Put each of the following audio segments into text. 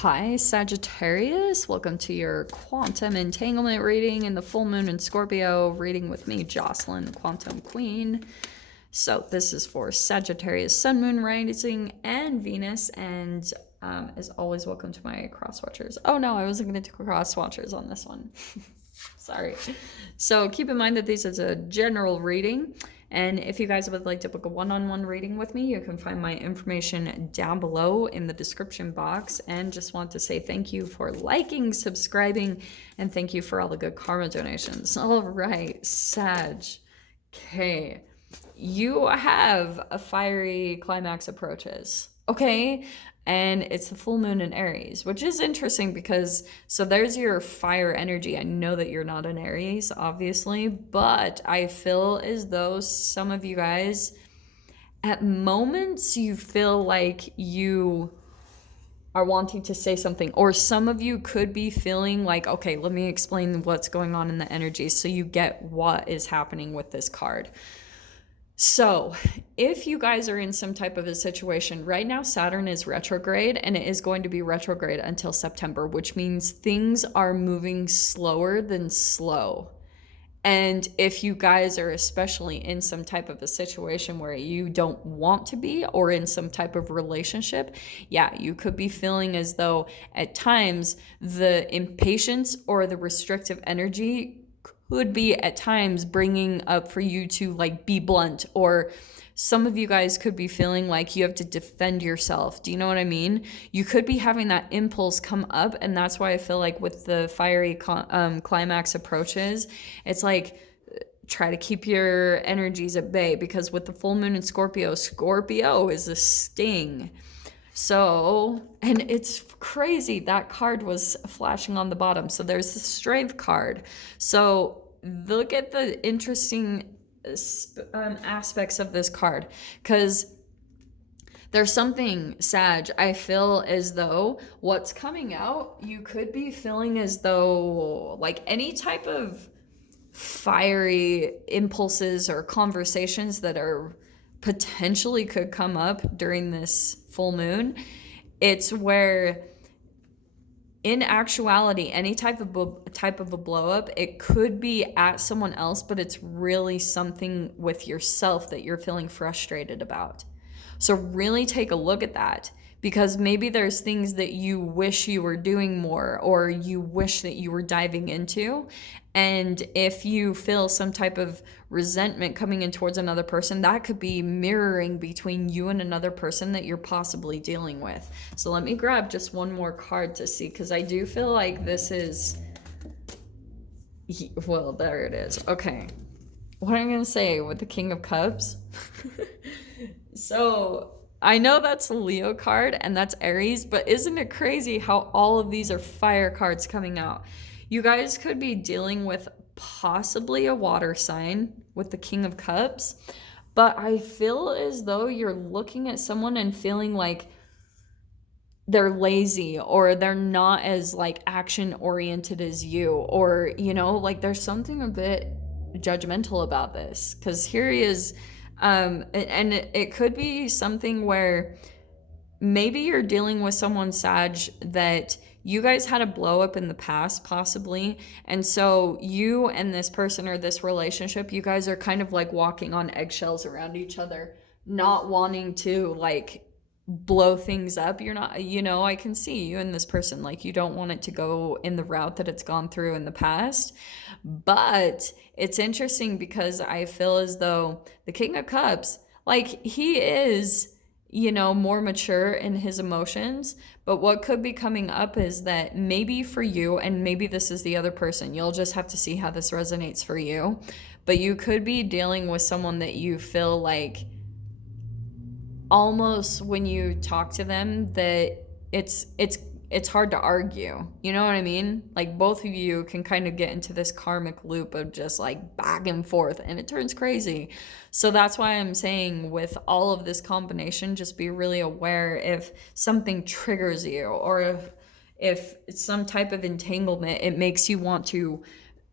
Hi, Sagittarius. Welcome to your quantum entanglement reading in the full moon in Scorpio reading with me, Jocelyn, the quantum queen. So this is for Sagittarius, Sun, Moon, Rising, and Venus. And as always, welcome to my cross watchers. Oh no, I wasn't going to do cross watchers on this one. Sorry. So keep in mind that this is a general reading. And if you guys would like to book a one-on-one reading with me, you can find my information down below in the description box. And just want to say thank you for liking, subscribing, and thank you for all the good karma donations. All right, Sag. Okay. You have a fiery climax approaches. Okay. And it's the full moon in Aries, which is interesting because, so there's your fire energy. I know that you're not an Aries, obviously, but I feel as though some of you guys, at moments, you feel like you are wanting to say something, or some of you could be feeling like, okay, let me explain what's going on in the energy so you get what is happening with this card. So if you guys are in some type of a situation right now, Saturn is retrograde and it is going to be retrograde until September, which means things are moving slower than slow. And if you guys are especially in some type of a situation where you don't want to be, or in some type of relationship, yeah, you could be feeling as though at times the impatience or the restrictive energy could be at times bringing up for you to like be blunt, or some of you guys could be feeling like you have to defend yourself. Do you know what I mean? You could be having that impulse come up, and that's why I feel like with the fiery climax approaches, it's like try to keep your energies at bay, because with the full moon in Scorpio, Scorpio is a sting. So, and it's crazy, that card was flashing on the bottom. So there's the strength card. So look at the interesting aspects of this card, because there's something, Sag, I feel as though what's coming out, you could be feeling as though like any type of fiery impulses or conversations that are potentially could come up during this full moon. It's where in actuality, any type of a blow up, it could be at someone else, but it's really something with yourself that you're feeling frustrated about. So really take a look at that, because maybe there's things that you wish you were doing more, or you wish that you were diving into. And if you feel some type of resentment coming in towards another person, that could be mirroring between you and another person that you're possibly dealing with. So let me grab just one more card to see, because I do feel like this is, well, there it is. Okay. What am I going to say with the King of Cups? So I know that's a Leo card and that's Aries, but isn't it crazy how all of these are fire cards coming out? You guys could be dealing with possibly a water sign with the King of Cups, but I feel as though you're looking at someone and feeling like they're lazy, or they're not as like action oriented as you, or you know, like there's something a bit judgmental about this, because here he is. And it could be something where maybe you're dealing with someone, Sag, that you guys had a blow up in the past, possibly. And so you and this person or this relationship, you guys are kind of like walking on eggshells around each other, not wanting to like blow things up. You're not, you know, I can see you and this person, like you don't want it to go in the route that it's gone through in the past. But it's interesting because I feel as though the King of Cups, like he is, you know, more mature in his emotions. But what could be coming up is that maybe for you, and maybe this is the other person, you'll just have to see how this resonates for you, but you could be dealing with someone that you feel like almost when you talk to them that it's hard to argue. You know what I mean? Like both of you can kind of get into this karmic loop of just like back and forth, and it turns crazy. So that's why I'm saying with all of this combination, just be really aware if something triggers you, or if it's some type of entanglement, it makes you want to,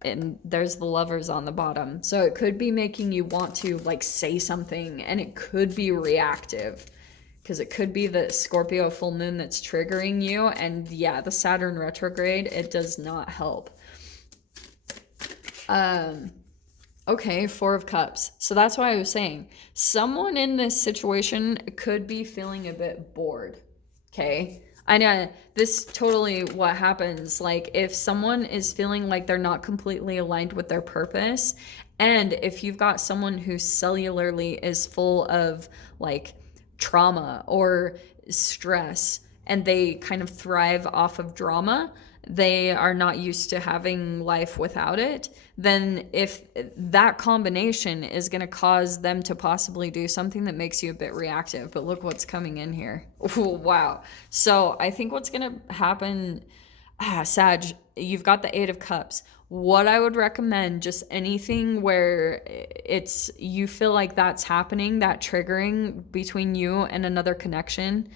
and there's the Lovers on the bottom. So it could be making you want to like say something, and it could be reactive. because it could be the Scorpio full moon that's triggering you. And yeah, the Saturn retrograde, it does not help. Okay, Four of Cups. So that's why I was saying someone in this situation could be feeling a bit bored. Okay. I know this totally what happens. Like if someone is feeling like they're not completely aligned with their purpose, and if you've got someone who cellularly is full of like trauma or stress and they kind of thrive off of drama, they are not used to having life without it, then if that combination is going to cause them to possibly do something that makes you a bit reactive. But look what's coming in here. Ooh, wow. So I think what's going to happen, Sag, you've got the Eight of Cups. What I would recommend, just anything where it's you feel like that's happening, that triggering between you and another connection,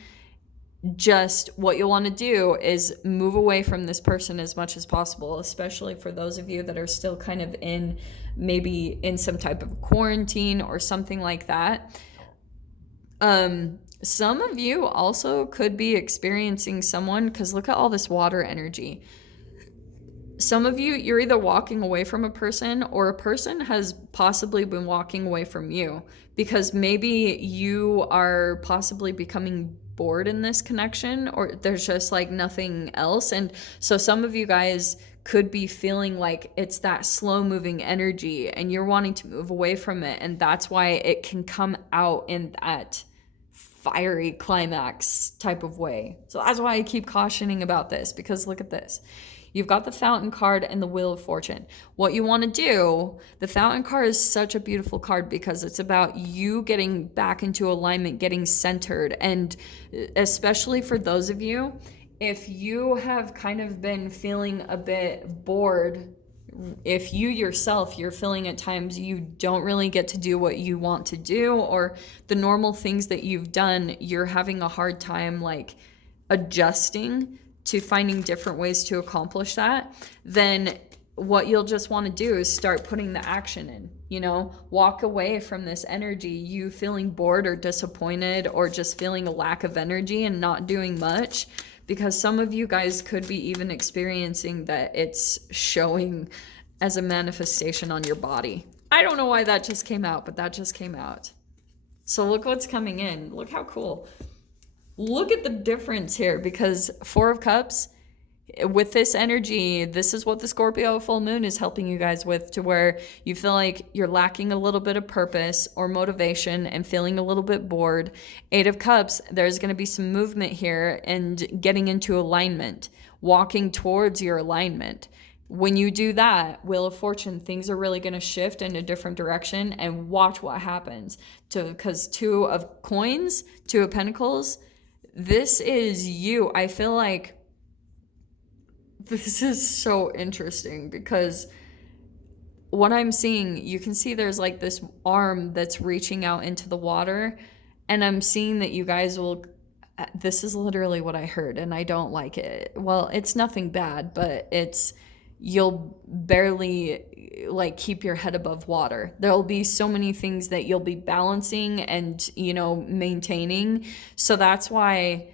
just what you'll want to do is move away from this person as much as possible, especially for those of you that are still kind of in maybe in some type of quarantine or something like that. Some of you also could be experiencing someone, because look at all this water energy. Some of you, you're either walking away from a person or a person has possibly been walking away from you, because maybe you are possibly becoming bored in this connection, or there's just like nothing else. And so some of you guys could be feeling like it's that slow moving energy and you're wanting to move away from it. And that's why it can come out in that fiery climax type of way. So that's why I keep cautioning about this, because look at this. You've got the Fountain card and the Wheel of Fortune. What you want to do, the Fountain card is such a beautiful card because it's about you getting back into alignment, getting centered. And especially for those of you, if you have kind of been feeling a bit bored, if you yourself, you're feeling at times you don't really get to do what you want to do, or the normal things that you've done, you're having a hard time like adjusting to finding different ways to accomplish that, then what you'll just want to do is start putting the action in, you know, walk away from this energy, you feeling bored or disappointed or just feeling a lack of energy and not doing much, because some of you guys could be even experiencing that it's showing as a manifestation on your body. I don't know why that just came out, but that just came out. So look what's coming in. Look how cool. Look at the difference here, because Four of Cups, with this energy, this is what the Scorpio full moon is helping you guys with, to where you feel like you're lacking a little bit of purpose or motivation and feeling a little bit bored. Eight of Cups, there's going to be some movement here and getting into alignment, walking towards your alignment. When you do that, Wheel of Fortune, things are really going to shift in a different direction, and watch what happens. Because Two of Coins, Two of Pentacles, this is you. I feel like this is so interesting because what I'm seeing, you can see there's like this arm that's reaching out into the water, and I'm seeing that you guys will, this is literally what I heard and I don't like it. Well, it's nothing bad, but it's, you'll barely like keep your head above water. There'll be so many things that you'll be balancing and, you know, maintaining. So that's why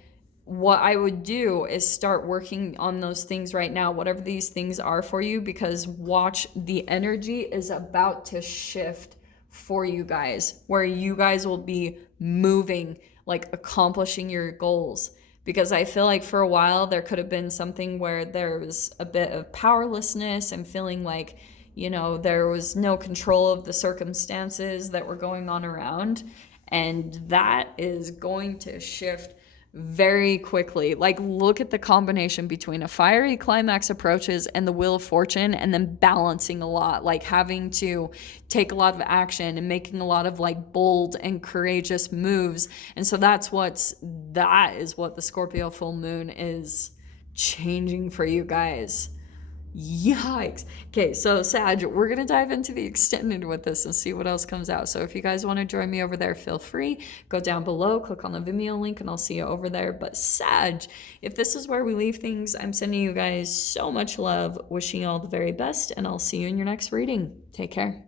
what I would do is start working on those things right now, whatever these things are for you, because watch, the energy is about to shift for you guys, where you guys will be moving, like accomplishing your goals. Because I feel like for a while there could have been something where there was a bit of powerlessness and feeling like, you know, there was no control of the circumstances that were going on around. And that is going to shift very quickly. Like, look at the combination between a fiery climax approaches and the Wheel of Fortune, and then balancing a lot, like having to take a lot of action and making a lot of like bold and courageous moves. And so that is what the Scorpio full moon is changing for you guys. Yikes. Okay, so Sag, we're going to dive into the extended with this and see what else comes out. So if you guys want to join me over there, feel free. Go down below, click on the Vimeo link, and I'll see you over there. But Sag, if this is where we leave things, I'm sending you guys so much love, wishing you all the very best, and I'll see you in your next reading. Take care.